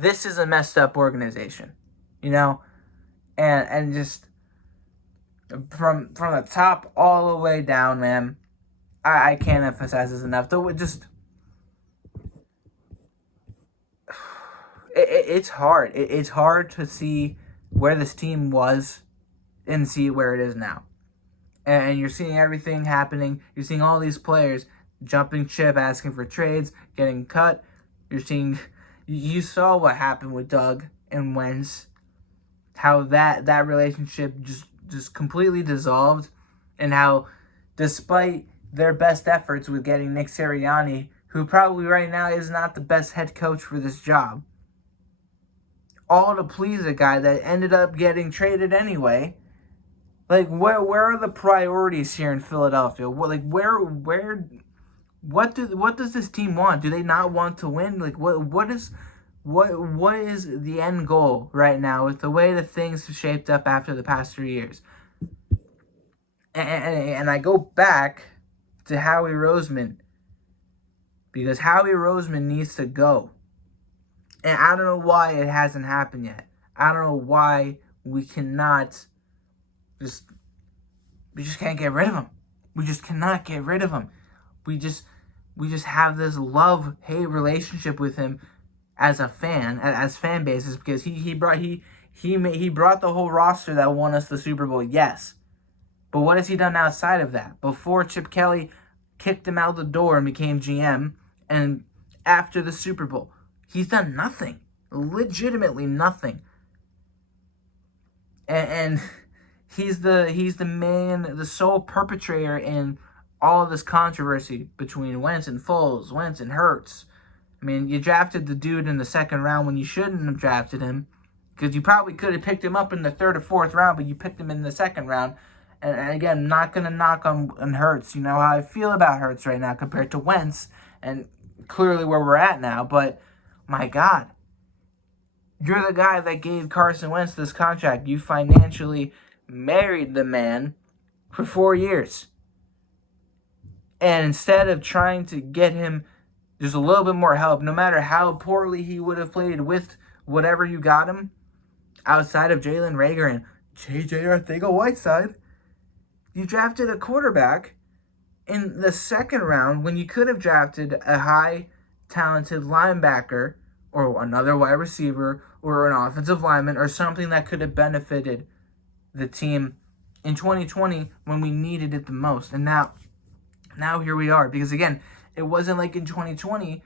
this is a messed up organization, you know? And just from the top all the way down, man, I can't emphasize this enough. Though it's hard. It's hard to see where this team was and see where it is now. And you're seeing everything happening. You're seeing all these players jumping ship, asking for trades, getting cut. You saw what happened with Doug and Wentz, how that relationship just completely dissolved, and how despite their best efforts with getting Nick Sirianni, who probably right now is not the best head coach for this job, all to please a guy that ended up getting traded anyway. Like, where are the priorities here in Philadelphia? What does this team want? Do they not want to win? Like, what is the end goal right now with the way that things have shaped up after the past 3 years? And I go back to Howie Roseman, because Howie Roseman needs to go. And I don't know why it hasn't happened yet. I don't know why we just can't get rid of him. We just cannot get rid of him. We just have this love-hate relationship with him as a fan, as fan bases, because he brought the whole roster that won us the Super Bowl, yes. But what has he done outside of that? Before Chip Kelly kicked him out the door and became GM, and after the Super Bowl, he's done nothing. Legitimately nothing. And he's the sole perpetrator in all of this controversy between Wentz and Foles, Wentz and Hurts. I mean, you drafted the dude in the second round when you shouldn't have drafted him, because you probably could have picked him up in the third or fourth round, but you picked him in the second round. And again, not going to knock on Hurts. You know how I feel about Hurts right now compared to Wentz, and clearly where we're at now. But, my God, you're the guy that gave Carson Wentz this contract. You financially married the man for 4 years. And instead of trying to get him just a little bit more help, no matter how poorly he would have played with whatever you got him, outside of Jalen Reagor and J.J. Arcega-Whiteside, you drafted a quarterback in the second round when you could have drafted a high-talented linebacker or another wide receiver or an offensive lineman or something that could have benefited the team in 2020 when we needed it the most. And now here we are. Because, again, it wasn't like in 2020,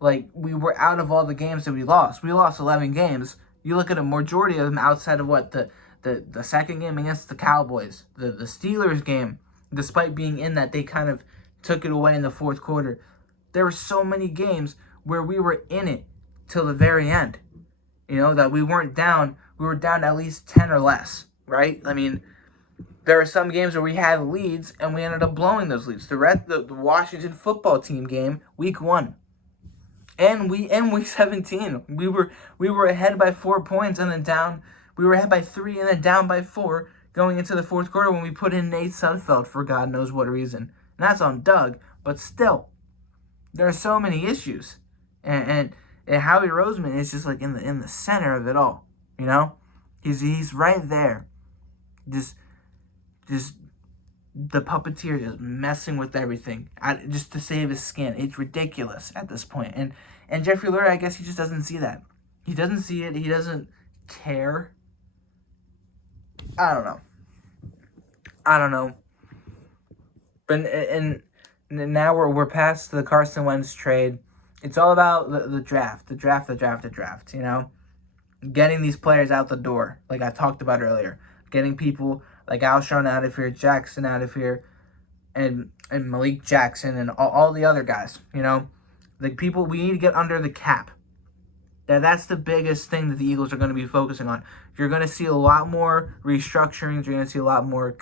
like, we were out of all the games that we lost. We lost 11 games. You look at a majority of them outside of what? The second game against the Cowboys. The Steelers game, despite being in that, they kind of took it away in the fourth quarter. There were so many games where we were in it till the very end. You know, that we weren't down. We were down at least 10 or less, right? I mean, there are some games where we had leads and we ended up blowing those leads. The Washington football team game, week 1. And week 17. We were ahead by 4 points and then down. We were ahead by 3 and then down by 4 going into the fourth quarter when we put in Nate Sudfeld for God knows what reason. And that's on Doug. But still, there are so many issues. And Howie Roseman is just like in the center of it all. You know? He's right there. Just the puppeteer just messing with everything just to save his skin. It's ridiculous at this point. And Jeffrey Lurie, I guess he just doesn't see that. He doesn't see it. He doesn't care. I don't know. But and now we're past the Carson Wentz trade. It's all about the draft. The draft, you know? Getting these players out the door, like I talked about earlier. Getting people like Alshon out of here, Jackson out of here, and Malik Jackson and all the other guys, you know? Like, people, we need to get under the cap. That's the biggest thing that the Eagles are going to be focusing on. You're going to see a lot more restructurings. You're going to see a lot more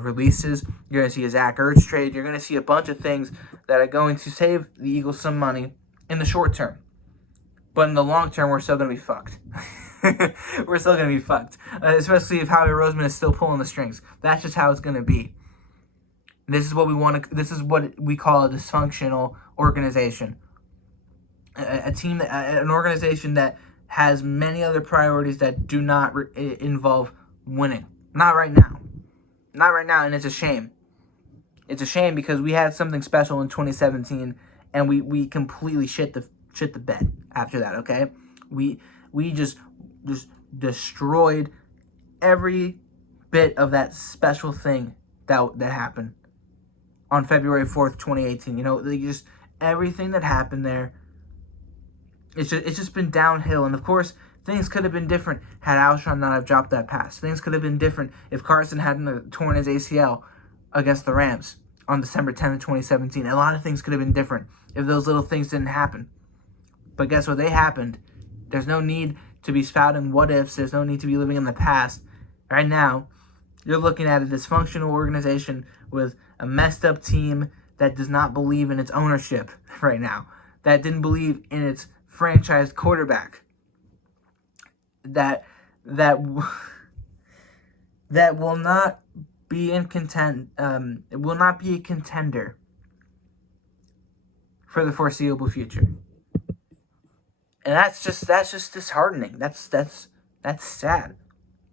releases. You're going to see a Zach Ertz trade. You're going to see a bunch of things that are going to save the Eagles some money in the short term. But in the long term, we're still going to be fucked. We're still going to be fucked. Especially if Howie Roseman is still pulling the strings. That's just how it's going to be. This is what we call a dysfunctional organization. a team, an organization that has many other priorities that do not involve winning. Not right now. Not right now, and it's a shame. It's a shame because we had something special in 2017, and we completely shit the bed after that. Okay, we just destroyed every bit of that special thing that happened on February 4th, 2018. You know, just everything that happened there. It's just been downhill, and of course, things could have been different had Alshon not have dropped that pass. Things could have been different if Carson hadn't torn his ACL against the Rams on December 10th, 2017. A lot of things could have been different if those little things didn't happen. But guess what? They happened. There's no need to be spouting what ifs. There's no need to be living in the past. Right now, you're looking at a dysfunctional organization with a messed up team that does not believe in its ownership right now, that didn't believe in its franchised quarterback, that will not be in it will not be a contender for the foreseeable future. And that's just disheartening. That's sad.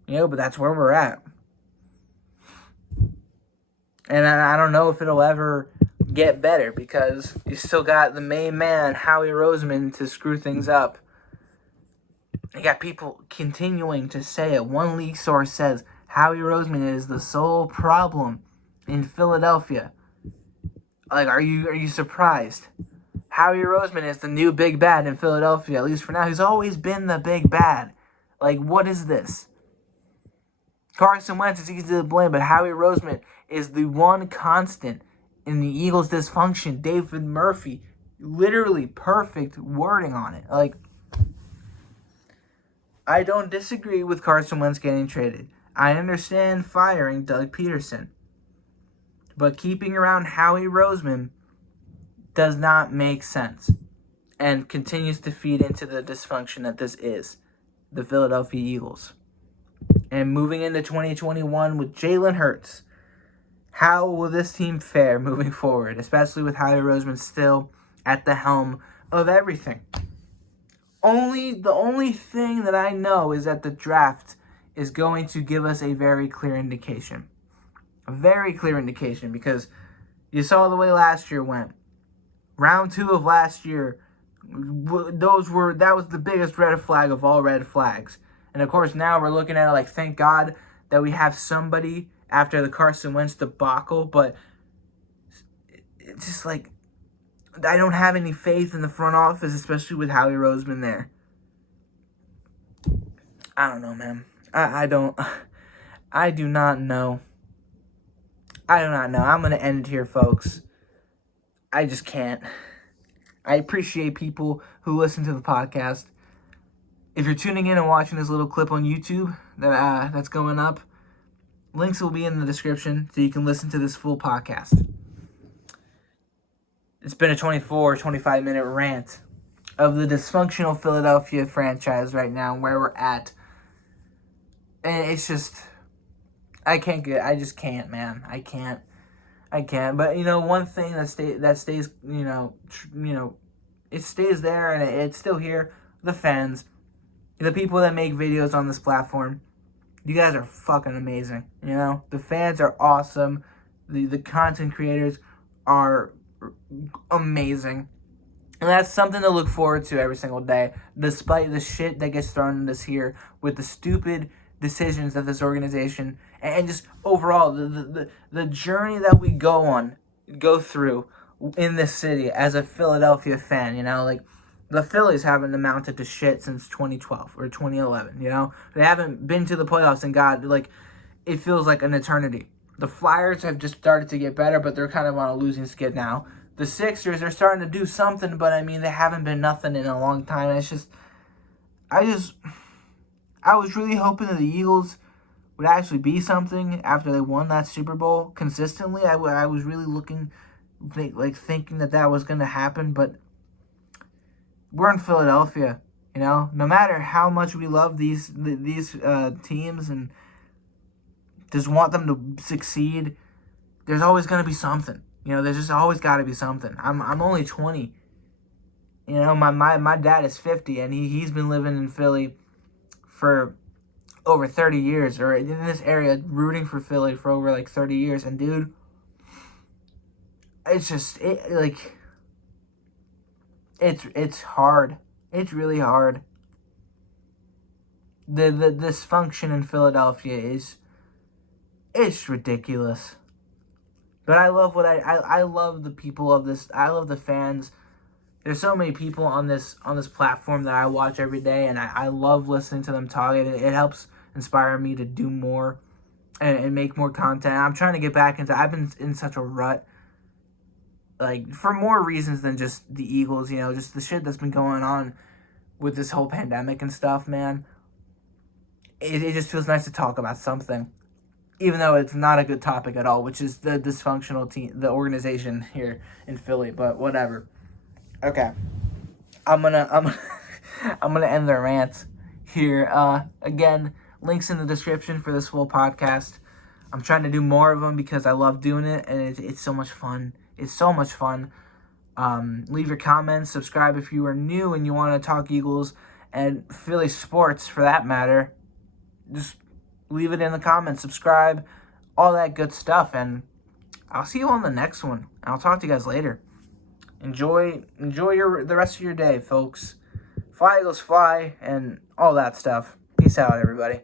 You know, but that's where we're at. And I don't know if it'll ever get better because you still got the main man, Howie Roseman, to screw things up. You got people continuing to say it. One leak source says Howie Roseman is the sole problem in Philadelphia. Like, are you surprised? Howie Roseman is the new big bad in Philadelphia, at least for now. He's always been the big bad. Like, what is this? Carson Wentz is easy to blame, but Howie Roseman is the one constant in the Eagles' dysfunction. David Murphy, literally perfect wording on it. Like, I don't disagree with Carson Wentz getting traded. I understand firing Doug Peterson. But keeping around Howie Roseman does not make sense and continues to feed into the dysfunction that this is, the Philadelphia Eagles. And moving into 2021 with Jalen Hurts, how will this team fare moving forward, especially with Howie Roseman still at the helm of everything? The only thing that I know is that the draft is going to give us a very clear indication. A very clear indication, because you saw the way last year went. Round 2 of last year, that was the biggest red flag of all red flags. And of course now we're looking at it like, thank God that we have somebody after the Carson Wentz debacle, but it's just like, I don't have any faith in the front office, especially with Howie Roseman there. I don't know, man. I do not know. I do not know. I'm going to end it here, folks. I just can't. I appreciate people who listen to the podcast. If you're tuning in and watching this little clip on YouTube that's going up, links will be in the description so you can listen to this full podcast. It's been a 25-minute rant of the dysfunctional Philadelphia franchise right now, where we're at. And it's just, I just can't, man. I can't. But, one thing that stays, it stays there and it's still here. The fans, the people that make videos on this platform, you guys are fucking amazing. The fans are awesome. The content creators are amazing. And that's something to look forward to every single day, despite the shit that gets thrown at us here with the stupid decisions that this organization and just overall the journey that we go through in this city as a Philadelphia fan. Like, the Phillies haven't amounted to shit since 2012 or 2011. They haven't been to the playoffs, and God, like, it feels like an eternity. The Flyers have just started to get better, but they're kind of on a losing skid now. The Sixers are starting to do something, but I mean, they haven't been nothing in a long time. It's just, I was really hoping that the Eagles would actually be something after they won that Super Bowl consistently. I was really thinking that was going to happen, but we're in Philadelphia. No matter how much we love these teams and just want them to succeed, there's always going to be something. There's just always got to be something. I'm only 20. You know, my dad is 50, and he's been living in Philly for over 30 years, or in this area, rooting for Philly for over like 30 years. And dude, it's just it's hard. It's really hard. The dysfunction in Philadelphia is it's ridiculous. But I love I love the people of this. I love the fans. There's so many people on this platform that I watch every day, and I love listening to them talk. It helps inspire me to do more and make more content. I'm trying to get back into. I've been in such a rut, like for more reasons than just the Eagles. You know, just the shit that's been going on with this whole pandemic and stuff, man. It just feels nice to talk about something, even though it's not a good topic at all, which is the dysfunctional team, the organization here in Philly. But whatever. Okay, I'm gonna I'm gonna end the rant here. Again, links in the description for this full podcast. I'm trying to do more of them because I love doing it, and it's so much fun. It's so much fun. Leave your comments, subscribe if you are new and you want to talk Eagles and Philly sports for that matter. Just leave it in the comments, subscribe, all that good stuff, and I'll see you on the next one. I'll talk to you guys later. Enjoy the rest of your day, folks. Fly Eagles fly, and all that stuff. Peace out, everybody.